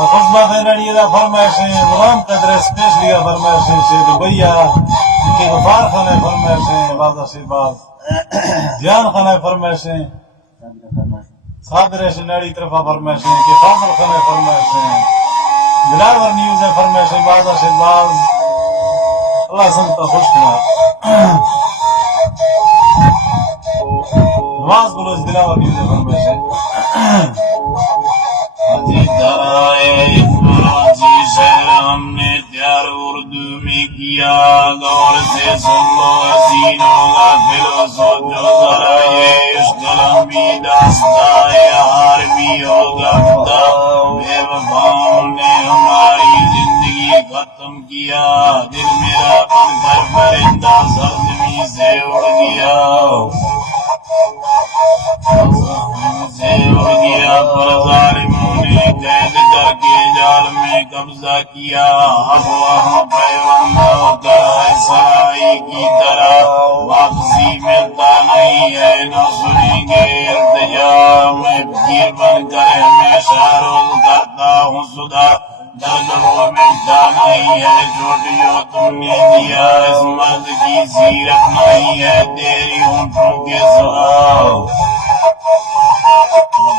خطبہ فیرڑی دا فرمائشیں غلام قدر اسپیشلی فرمائشیں سے دبیا کہ غفار خانہ فرمائشیں بازا سے باز جان خانہ فرمائشیں صادر شناڑی طرفہ فرمائشیں کہ فاضل خانہ فرمائشیں دلاور نیوز فرمائشیں بازا سے باز اللہ سنتا خوش کنا نواز بلوچ دلاور نیوز فرمائشیں درائے فروزی شہر ہم نے تیار اردو میں کیا غور سے سن لو حسینوں غافلوں سوچو ذرا یہ عشق لمبی داستان یار بھی ہوگا خدا بے وفاؤں نے ہماری زندگی ختم کیا دل میرا بن کر پرندہ سرزمین سے اڑ گیا پر ظالموں نے قید کر کے جال میں قبضہ کیا اب وہاں پیوندہ ہوتا ہے سرائی کی طرح واپسی ملتا نہیں ہے نہ سنیں گے التجا میں پیر بن کر ہمیشہ روز کرتا ہوں صدا درد وہ ملتا نہیں ہے چھوٹ جو تم نے دیا اس مرد کی سیرت نہیں ہے تیری ہونٹوں کے سوا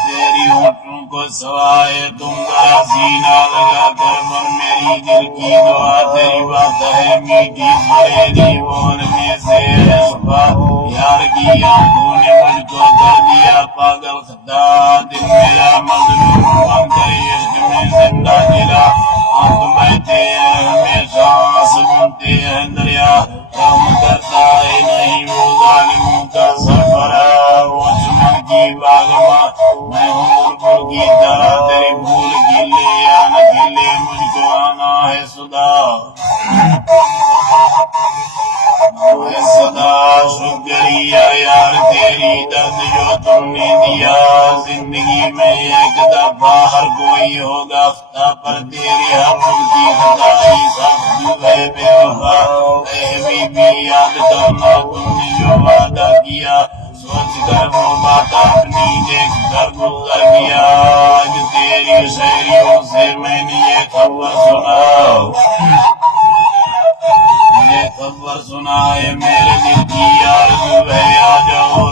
تیری ہونٹوں کو سوائے تم ذرا سینہ لگا کر من میری دل کی دعا تیری بات ہے میٹھی سریری بولنے سے شفا یار کی آنکھوں نے مجھ کو کر دیا پاگل خدا دل میرا مظلوم بن کر عشق میں زندہ دلا آنکھ بہتے ہیں ہمیشہ آنسو بنتے ہیں دریا کام کرتا ہے نہیں وہ ظالموں کا سربراہ وہ چمن کی باغباں میں ہوں بلبل کی طرح تیری بھول کھلے یا نہ کھلے مجھ کو آنا ہے صدا شکریہ یار تیری درد جو تم نے دیا زندگی میں ایک دفعہ ہر کوئی ہوگا خطا پر تیری ہر کی خدائی سب جو ہے بے وفا اے بی یاد کرنا تم نے جو وعدہ کیا سوچ کر وہ بات اپنی دیکھ کر گزر گیا آج تیری شاعریوں سے میں نے یہ خبر سنا ہے میرے دل کی آرزو ہے آ جاؤ